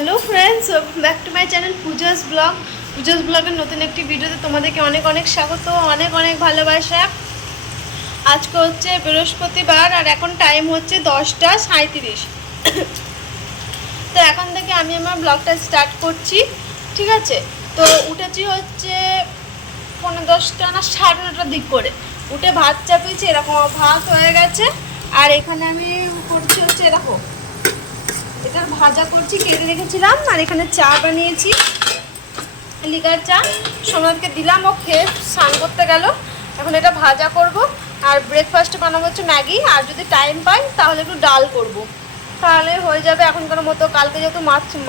Hello friends, back to my channel Puja's ব্লগের নতুন একটি ভিডিওতে তোমাদেরকে অনেক অনেক স্বাগত, অনেক অনেক ভালোবাসা। আজকে হচ্ছে বৃহস্পতিবার আর এখন টাইম হচ্ছে 10:37। তো এখন থেকে আমি আমার ব্লগটা স্টার্ট করছি, ঠিক আছে। তো উঠেছি হচ্ছে 10:45 না 9:30টার দিক করে, উঠে ভাত চাপিয়েছি, এরকম ভাত হয়ে গেছে। আর এখানে আমি করছি হচ্ছে এরকম এটার ভাজা করছি, কেটে রেখেছিলাম। আর এখানে চা বানিয়েছি, লিকার চা, সোমনাথকে দিলাম, ও খেয়ে স্নান করতে গেল। এখন এটা ভাজা করব। আর ব্রেকফাস্টে বানাবো হচ্ছে ম্যাগি, আর যদি টাইম পাই তাহলে একটু ডাল করব, তাহলে হয়ে যাবে এখনকার মতো। কালকে যেহেতু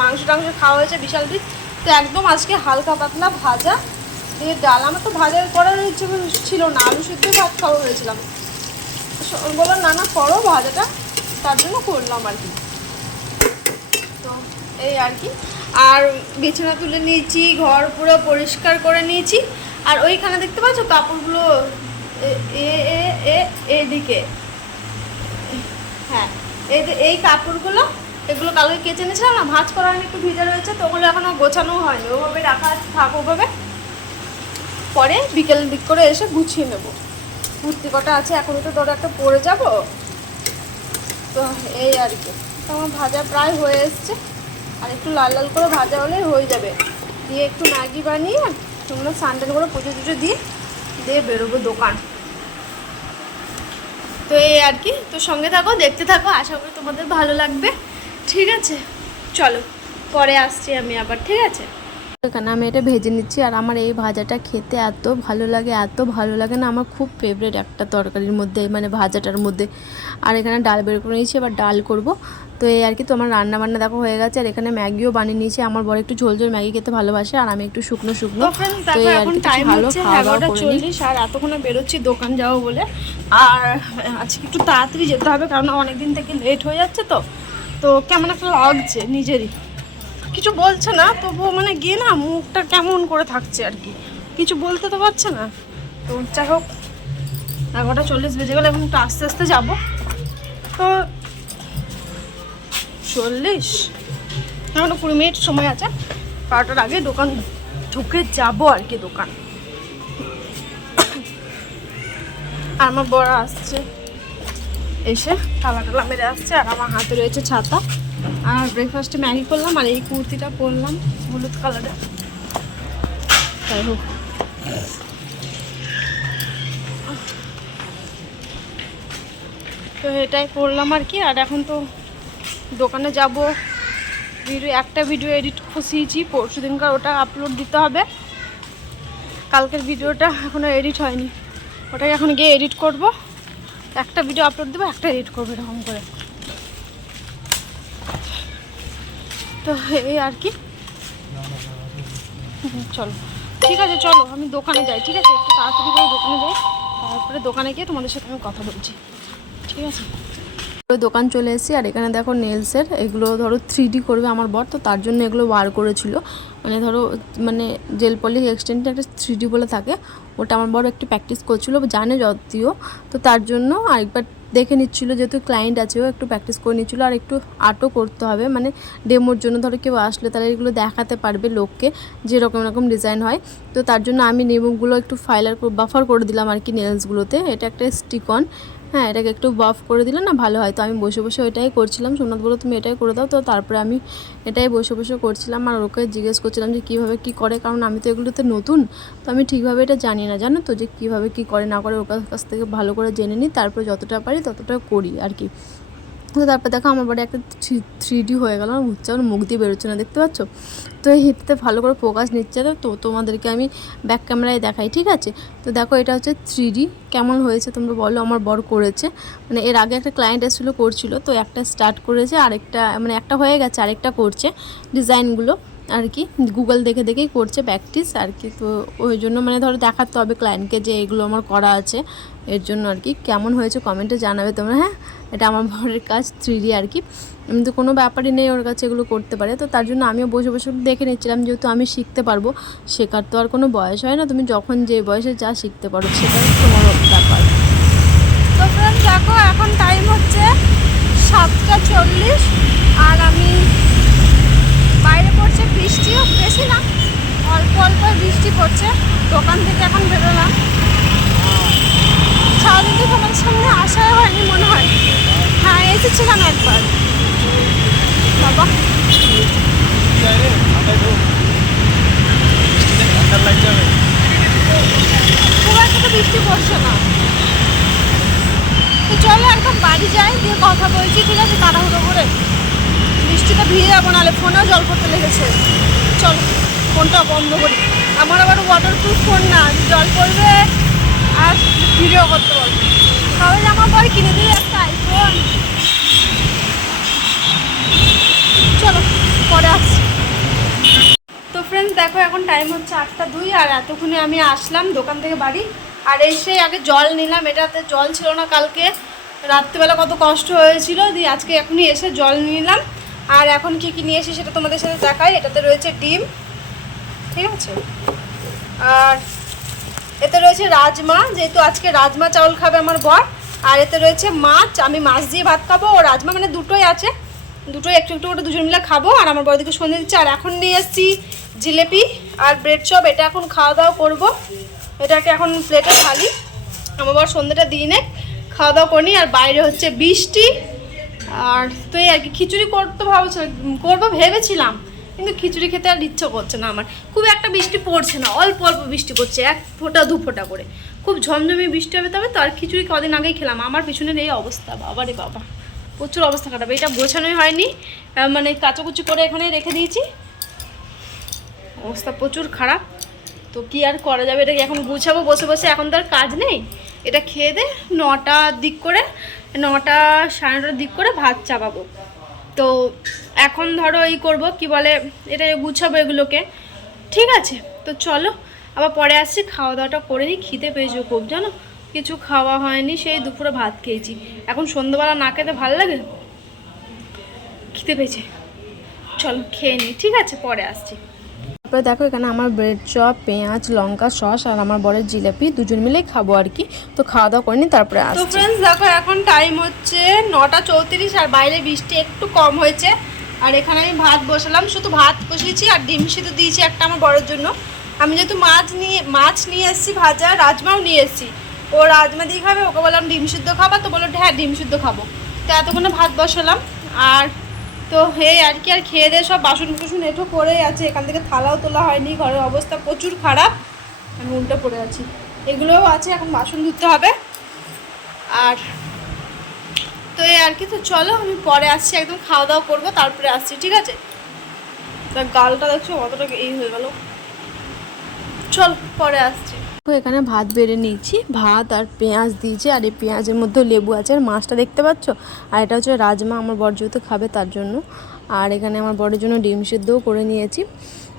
মাংস টাংস খাওয়া হয়েছে বিশাল বিষ, তো একদম আজকে হালকা পাতলা ভাজা দিয়ে ডাল। আমার তো ভাজা করার ইচ্ছে ছিল না, আলু সিদ্ধ ভাত খাওয়া হয়েছিলাম, বললাম না করো ভাজাটা, তার জন্য করলাম আর কি। তো এই আর কি। আর বিছানা তুলে নিয়েছি, ঘর পুরো পরিষ্কার করে নিয়েছি। আর ওইখানে দেখতে পাচ্ছ কাপড়গুলো এদিকে, হ্যাঁ এই কাপড়গুলো, এগুলো কালকে কেচে নিয়েছিলাম না, ভাঁজ করা হয়নি, একটু ভিজা রয়েছে, তো ওগুলো এখনও গোছানো হয়নি, ওভাবে রাখা থাক, ওভাবে পরে বিকেল দিক করে এসে গুছিয়ে নেবো। কুর্তি কটা আছে, এখনও তো ধরো একটা পরে যাব। তো এই আর কি। তো আমার ভাজা প্রায় হয়ে এসছে, আর একটু লাল লাল করে ভাজা হলেই হয়ে যাবে। দিয়ে একটু ম্যাগি বানিয়ে তোমরা সানডেন করে পুজো টুজো দিয়ে বেরোবো দোকান। তো এই আর কি। তো সঙ্গে থাকো, দেখতে থাকো, আশা করি তোমাদের ভালো লাগবে, ঠিক আছে। চলো পরে আসছি আমি আবার, ঠিক আছে। এখানে আমি এটা ভেজে নিচ্ছি। আর আমার এই ভাজাটা খেতে এত ভালো লাগে না, আমার খুব ফেভারিট একটা তরকারির মধ্যে, মানে ভাজাটার মধ্যে। আর এখানে ডাল বের করে নিয়েছি, এবার ডাল করব। তো এই আর কি। তো আমার রান্না বান্না দেখো হয়ে গেছে। আর এখানে ম্যাগিও বানিয়ে নিয়েছি। আমার বড় একটু ঝোল ঝোল ম্যাগি খেতে ভালোবাসে, আর আমি একটু শুকনো শুকনো। তো এখন টাইম হচ্ছে 11:40, আর এতক্ষণে বেরোচ্ছি দোকান যাবো বলে। আর আজকে একটু তাড়াতাড়ি যেতে হবে, কারণ অনেকদিন থেকে লেট হয়ে যাচ্ছে। তো কেমন একটা লাগছে নিজেরই, কিছু বলছে না, তবুও মানে গিয়ে না মুখটা কেমন করে থাকছে আর কি, কিছু বলতে তো পারছে না। তো যাই হোক, 11:40 বেজে গেলে এখন একটু আস্তে আস্তে যাবো। তো 40 এখনো 20 মিনিট সময় আছে, 12টার আগে দোকান ঢুকে যাবো আর কি দোকান। আর আমার বড় আসছে, এসে তালা টালা মেরে আসছে। আর আমার হাতে রয়েছে ছাতা। আর ব্রেকফাস্টে ম্যাগি করলাম, আর এই কুর্তিটা পরলাম হলুদ কালারের। যাই হোক, তো এটাই করলাম আর কি। আর এখন তো দোকানে যাব, একটা ভিডিও এডিট বসিয়েছি পরশু দিনকার, ওটা আপলোড দিতে হবে। কালকের ভিডিওটা এখনও এডিট হয়নি, ওটাই এখন গিয়ে এডিট করব। একটা ভিডিও আপলোড দেবো, একটা এডিট করবো, এরকম করে। তো এই আর কি। চলো ঠিক আছে, চলো আমি দোকানে যাই, ঠিক আছে। একটু তাড়াতাড়ি করে দোকানে যাই, তারপরে দোকানে গিয়ে তোমাদের সাথে আমি কথা বলছি, ঠিক আছে। দোকান চলে এসেছি। আর এখানে দেখো নেলসের এগুলো ধরো 3D করবে আমার বর, তো তার জন্য এগুলো বার করেছিল। মানে ধরো মানে জেল পলিশ এক্সটেন্ডে একটা 3D বলে থাকে, ওটা আমার বড় একটু প্র্যাকটিস করছিল, জানে যদিও। তো তার জন্য আরেকবার দেখে নিচ্ছিলো, যেহেতু ক্লায়েন্ট আছে, ও একটু প্র্যাকটিস করে নিচ্ছিলো। আর একটু আর্টও করতে হবে, মানে ডেমোর জন্য, ধরো কেউ আসলে তাহলে এগুলো দেখাতে পারবে লোককে যে রকম ডিজাইন হয়। তো তার জন্য আমি নেমগুলো একটু বাফার করে দিলাম আর কি নেলসগুলোতে। এটা একটা স্টিক অন, হ্যাঁ, এটাকে একটু বাফ করে দিলে না ভালো হয়। তো আমি বসে বসে ওইটাই করছিলাম। সোমনাথ বলো তুমি এটাই করে দাও, তো তারপরে আমি এটাই বসে বসে করছিলাম। আর ওকে জিজ্ঞেস করছিলাম যে কীভাবে কী করে, কারণ আমি তো এগুলোতে নতুন, তো আমি ঠিকভাবে এটা জানি না, জানো তো, যে কীভাবে কী করে না করে। ওর কাছ থেকে ভালো করে জেনে নিই, তারপরে যতটা পারি ততটা করি আর কি। তো তারপর দেখো আমার বাড়ি একটা 3D হয়ে গেল, আমার উচ্চারণ আমার মুখ দিয়ে বেরোচ্ছে না, দেখতে পাচ্ছ। তো এই হিটতে ভালো করে ফোকাস নিচ্ছে না, তো তোমাদেরকে আমি ব্যাক ক্যামেরায় দেখাই, ঠিক আছে। তো দেখো এটা হচ্ছে 3D, কেমন হয়েছে তোমরা বলো। আমার বর করেছে, মানে এর আগে একটা ক্লায়েন্ট এসেছিলো করছিল, তো একটা স্টার্ট করেছে, আরেকটা মানে একটা হয়ে গেছে, আরেকটা করছে। ডিজাইনগুলো আর কি গুগল দেখে দেখেই করছে প্র্যাকটিস আর কি। তো ওই জন্য মানে ধরো দেখাতে হবে ক্লায়েন্টকে যে এগুলো আমার করা আছে, এর জন্য আর কি। কেমন হয়েছে কমেন্টে জানাবে তোমরা, হ্যাঁ। এটা আমার বরের কাজ 3D আর কি, কিন্তু কোনো ব্যাপারই নেই ওর কাছে, এগুলো করতে পারে। তো তার জন্য আমিও বসে বসে দেখে নিচ্ছিলাম, যেহেতু আমি শিখতে পারবো। শেখার তো আর কোনো বয়স হয় না, তুমি যখন যে বয়সে যা শিখতে পারো সেটাই তোমার ব্যাপার। তো ফ্রেন্ডস দেখো, এখন টাইম হচ্ছে 7:40, আর আমি বেশি না, অল্প অল্প বৃষ্টি পড়ছে। দোকান থেকে এখন বেরোলাম। সারাদিন তো তোমার সামনে আসাই হয়নি মনে হয়। হ্যাঁ, এসেছিলাম একবার। বাবা খুব একটা তো বৃষ্টি পড়ছে না। তো চলো একদম বাড়ি যাই, দিয়ে কথা বলছি, ঠিক আছে? তাড়াহুড়ো করে বৃষ্টিতে ভিজে যাবো, নাহলে ফোনেও জল পড়তে লেগেছে। চলো ফোনটা বন্ধ করি। আমার আবার ওয়াটারপ্রুফ ফোন না, জল পড়বে আর ভিডিও করতে পারবো। তাহলে আমার পরে কিনে দিলে একটা আইফোন। চলো পরে আসছি। তো ফ্রেন্ডস দেখো, এখন টাইম হচ্ছে 8:02, আর এতক্ষণে আমি আসলাম দোকান থেকে বাড়ি। আর এসে আগে জল নিলাম, এটাতে জল ছিল না কালকে রাত্রিবেলা, কত কষ্ট হয়েছিল, দিয়ে আজকে এখনই এসে জল নিলাম। আর এখন কি কি নিয়ে এসে সেটা তোমাদের সাথে দেখাই। এটাতে রয়েছে ডিম, ঠিক আছে, আর এতে রয়েছে রাজমা, যেহেতু আজকে রাজমা চাউল খাবে আমার বর। আর এতে রয়েছে মাছ, আমি মাছ দিয়ে ভাত খাবো, ও রাজমা, মানে দুটোই আছে, দুটোই একটু একটু করে দুজন মিলে খাবো। আর আমার বড়দিকে সন্ধ্যে দিচ্ছে। আর এখন নিয়ে এসেছি জিলেপি আর ব্রেড চপ, এটা এখন খাওয়া দাওয়া করবো। এটাকে এখন প্লেটে ঢালি, আমার বর সন্ধ্যেটা দিয়ে নে, খাওয়া দাওয়া করি। আর বাইরে হচ্ছে বৃষ্টি। আর তো এই আর কি, খিচুড়ি করবো ভেবেছিলাম, কিন্তু খিচুড়ি খেতে আর ইচ্ছে করছে না আমার। খুব একটা বৃষ্টি পড়ছে না, অল্প অল্প বৃষ্টি পড়ছে, 1 ফোঁটা 2 ফোঁটা করে। খুব ঝমঝমি বৃষ্টি হবে তবে তো। আর খিচুড়ি কদিন আগেই খেলাম, আমার পিছনের এই অবস্থা, বাবা রে বাবা, প্রচুর অবস্থা খারাপ। এটা গোছানোই হয়নি, মানে কাচাকুচি করে এখানে রেখে দিয়েছি, অবস্থা প্রচুর খারাপ। তো কি আর করা যাবে, এটাকে এখন গুছাবো বসে বসে, এখন তো আর কাজ নেই। এটা খেয়ে দে 9টার দিক করে, 9টা সাড়ে 9টার দিক করে ভাত চাপাবো। তো এখন ধরো এই করব কি বলে, এটা গুছাবো এগুলোকে, ঠিক আছে? তো চলো আবার পরে আসছি, খাওয়া দাওয়াটা করে নিই। খিদে পেয়েছো খুব, জানো, কিছু খাওয়া হয়নি, সেই দুপুরে ভাত খেয়েছি। এখন সন্ধ্যাবেলা না খেতে ভালো লাগে, খিদে পেয়েছে, চলো খেয়ে নিই, ঠিক আছে? পরে আসছি। তারপরে দেখো এখানে আমার ব্রেড চপ, পেঁয়াজ, লঙ্কা, সস আর আমার বরের জিলাপি, দুজন মিলেই খাবো আর কি। তো খাওয়া দাওয়া করিনি, তারপরে আসছি। তো ফ্রেন্ডস দেখো, এখন টাইম হচ্ছে 9:34, আর বাইরে বৃষ্টি একটু কম হয়েছে। আর এখানে আমি ভাত বসালাম, শুধু ভাত বসিয়েছি আর ডিম সিদ্ধ দিয়েছি একটা আমার বরের জন্য। আমি যেহেতু মাছ নিয়ে এসেছি ভাজা, রাজমাও নিয়ে এসেছি, ও রাজমা দিয়ে খাবে, ওকে বললাম ডিম সিদ্ধ খাবা, তো বললো হ্যাঁ ডিম সিদ্ধ খাবো। তো এতক্ষণে ভাত বসালাম। আর তো হে আর কি, আর খেয়ে দিয়ে সব বাসন কুসুন এঁটো পড়ে আছে, এখান থেকে থালাও তোলা হয়নি, ঘরের অবস্থা প্রচুর খারাপ, আমি উল্টে পড়ে আছি। এগুলোও আছে, এখন বাসন ধুতে হবে। আর তো এই আর কি, তো চলো আমি পরে আসছি, একদম খাওয়া দাওয়া করবো তারপরে আসছি, ঠিক আছে? তার গালটা দেখছো কতটা এই হয়ে গেল, চল পরে আসছি। এখানে ভাত বেড়ে নিয়েছি, ভাত আর পেঁয়াজ দিয়েছি, আর এই পেঁয়াজের মধ্যে লেবু আছে, আর মাছটা দেখতে পাচ্ছ। আর এটা হচ্ছে রাজমা, আমার বর যেহেতু খাবে তার জন্য। আর এখানে আমার বরের জন্য ডিম সিদ্ধও করে নিয়েছি।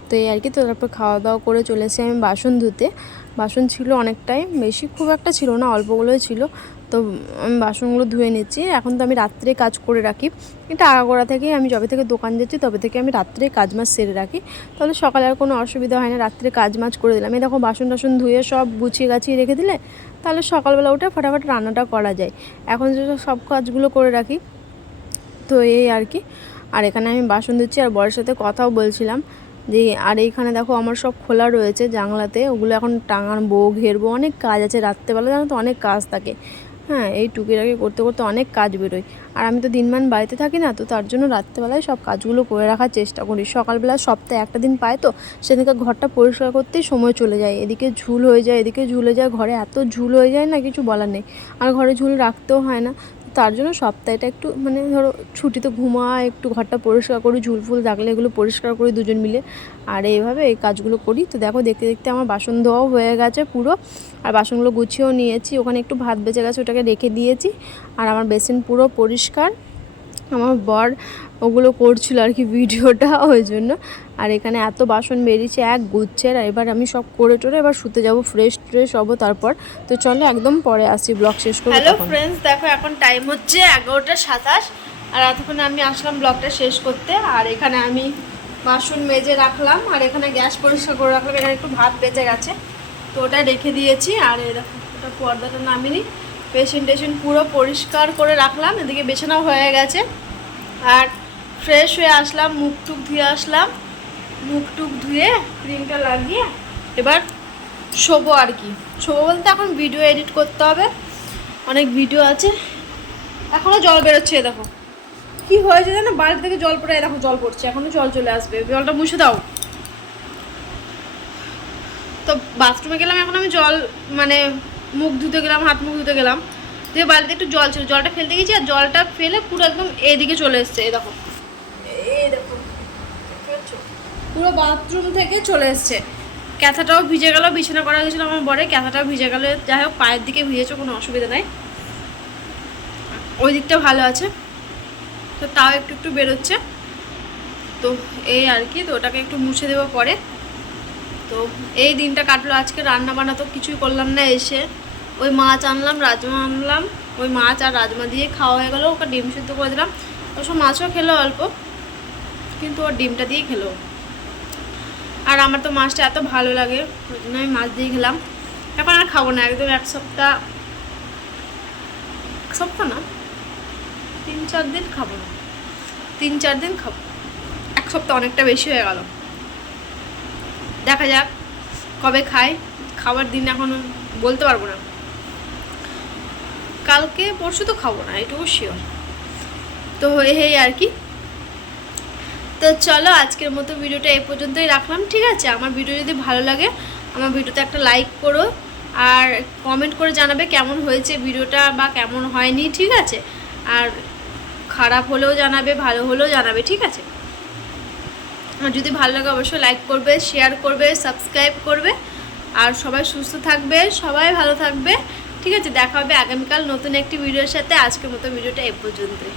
তো এই আর কি, তো তারপর খাওয়া দাওয়া করে চলে এসেছি আমি বাসন ধুতে। বাসন ছিল অনেকটাই, বেশি খুব একটা ছিল না, অল্পগুলোই ছিল। তো আমি বাসনগুলো ধুয়ে নিচ্ছি। এখন তো আমি রাত্রে কাজ করে রাখি, এটা আগাগোড়া থেকেই, আমি যবে থেকে দোকান যাচ্ছি তবে থেকে আমি রাত্রে কাজ মাছ সেরে রাখি, তাহলে সকালে আর কোনো অসুবিধা হয় না। রাত্রে কাজ মাছ করে দিলাম, এই দেখো বাসন টাসন ধুয়ে সব গুছিয়ে গাছিয়ে রেখে দিলে তাহলে সকালবেলা উঠে ফটাফট রান্নাটা করা যায়। এখন যে সব কাজগুলো করে রাখি, তো এই আর কি। আর এখানে আমি বাসন ধুচ্ছি আর বরের সাথে কথাও বলছিলাম যে, আর এইখানে দেখো আমার সব খোলা রয়েছে জানলাতে, ওগুলো এখন টাঙাবো, ঘেরবো, অনেক কাজ আছে। রাত্রেবেলা জানো তো অনেক কাজ থাকে, হ্যাঁ, এই টুকিটাকি করতে করতে অনেক কাজ বেরোয়। আর আমি তো দিনমান বাড়িতে থাকি না, তো তার জন্য রাত্রেবেলায় সব কাজগুলো করে রাখার চেষ্টা করি। সকালবেলা সপ্তাহে একটা দিন পাই, তো সেদিনকে ঘরটা পরিষ্কার করতেই সময় চলে যায়, এদিকে ঝুল হয়ে যায়, এদিকে ঝুলে যায়, ঘরে এত ঝুল হয়ে যায় না কিছু বলার নেই। আর ঘরে ঝুল রাখতেও হয় না, তার জন্য সপ্তাহটা একটু মানে ধরো ছুটিতে ঘুমায়, একটু ঘরটা পরিষ্কার করি, ঝুল ফুল থাকলে এগুলো পরিষ্কার করি দুজন মিলে। আর এইভাবে এই কাজগুলো করি। তো দেখো দেখতে দেখতে আমার বাসন ধোয়াও হয়ে গেছে পুরো, আর বাসনগুলো গুছিয়েও নিয়েছি। ওখানে একটু ভাত বেঁচে গেছে, ওটাকে রেখে দিয়েছি। আর আমার বেসিন পুরো পরিষ্কার, আমার বর ওগুলো করছিল আর কি ভিডিওটা, ওই জন্য। আর এখানে এত বাসন বেরিয়েছে এক গুচ্ছের। আর এবার আমি সব করে টোরে এবার শুতে যাব, ফ্রেশ হবো তারপর। তো চলো একদম পরে আসি, ব্লগ শেষ করবো। হ্যালো ফ্রেন্ডস, দেখো এখন টাইম হচ্ছে 11:27, আর এতক্ষণে আমি আসলাম ব্লগটা শেষ করতে। আর এখানে আমি বাসন মেজে রাখলাম, আর এখানে গ্যাস পরিষ্কার করে রাখলাম। এখানে একটু ভাত বেঁচে গেছে, তো ওটা রেখে দিয়েছি। আর এরকম ওটা পর্দাটা নামিনি, পেশেন্ট পুরো পরিষ্কার করে রাখলাম। এদিকে বেছানাও হয়ে গেছে। আর ফ্রেশ হয়ে আসলাম, মুখ টুক ধুয়ে আসলাম। মুখ টুক ধুয়ে ক্রিমটা লাগিয়ে এবার শোবো আর কি। শোবো বলতে এখন ভিডিও এডিট করতে হবে, অনেক ভিডিও আছে। এখনও জল বেরোচ্ছে, দেখো কি হয়েছে জানো, বাড়ি থেকে জল পড়ে, দেখো জল পড়ছে, এখনও জল চলে আসবে, জলটা মুছে দাও। তো বাথরুমে গেলাম, এখন আমি জল মানে মুখ ধুতে গেলাম, হাত মুখ ধুতে গেলাম, দিয়ে বাড়িতে একটু জল ছিল, জলটা ফেলতে গেছি আর জলটা ফেলে পুরো একদম এদিকে চলে এসছে। এই দেখো, এই দেখো পুরো বাথরুম থেকে চলে এসছে। ক্যাথাটাও ভিজে গেল, বিছানা করা গেছিলো আমার বরে, ক্যাথাটাও ভিজে গেল। যাই হোক পায়ের দিকে ভিজেছে, কোনো অসুবিধা নাই, ওই দিকটা ভালো আছে। তো তাও একটু একটু বেরোচ্ছে, তো এই আর কি। তো ওটাকে একটু মুছে দেবো পরে। তো এই দিনটা কাটলো আজকে। রান্না বান্না তো কিছুই করলাম না, এসে ওই মাছ আনলাম, রাজমা আনলাম, ওই মাছ আর রাজমা দিয়ে খাওয়া হয়ে গেলো। ওকে ডিম সিদ্ধ করে দিলাম, অবশ্য মাছও খেলো অল্প, কিন্তু ওর ডিমটা দিয়ে খেলো। আর আমার তো মাছটা এত ভালো লাগে, ওই জন্য আমি মাছ দিয়ে খেলাম। এখন আর খাবো না, একদম এক সপ্তাহ না, 3-4 দিন খাবো না, 3-4 দিন খাবো, এক সপ্তাহ অনেকটা বেশি হয়ে গেল। দেখা যাক কবে খাই, খাবার দিন এখনো বলতে পারবো না, কালকে পরশু তো খাবো না, এটুকু শিওর। তো এই আর কি। তো চলো আজকের মতো ভিডিওটা এই পর্যন্তই রাখলাম, ঠিক আছে? আমার ভিডিও যদি ভালো লাগে আমার ভিডিওতে একটা লাইক করো, আর কমেন্ট করে জানাবে কেমন হয়েছে ভিডিওটা বা কেমন হয়নি, ঠিক আছে? আর খারাপ হলেও জানাবে, ভালো হলেও জানাবে, ঠিক আছে? আর যদি ভালো লাগে অবশ্যই লাইক করবে, শেয়ার করবে, সাবস্ক্রাইব করবে। আর সবাই সুস্থ থাকবে, সবাই ভালো থাকবে, ঠিক আছে? দেখা হবে আগামীকাল নতুন একটি ভিডিওর সাথে। আজকের মতো ভিডিওটা এই পর্যন্তই।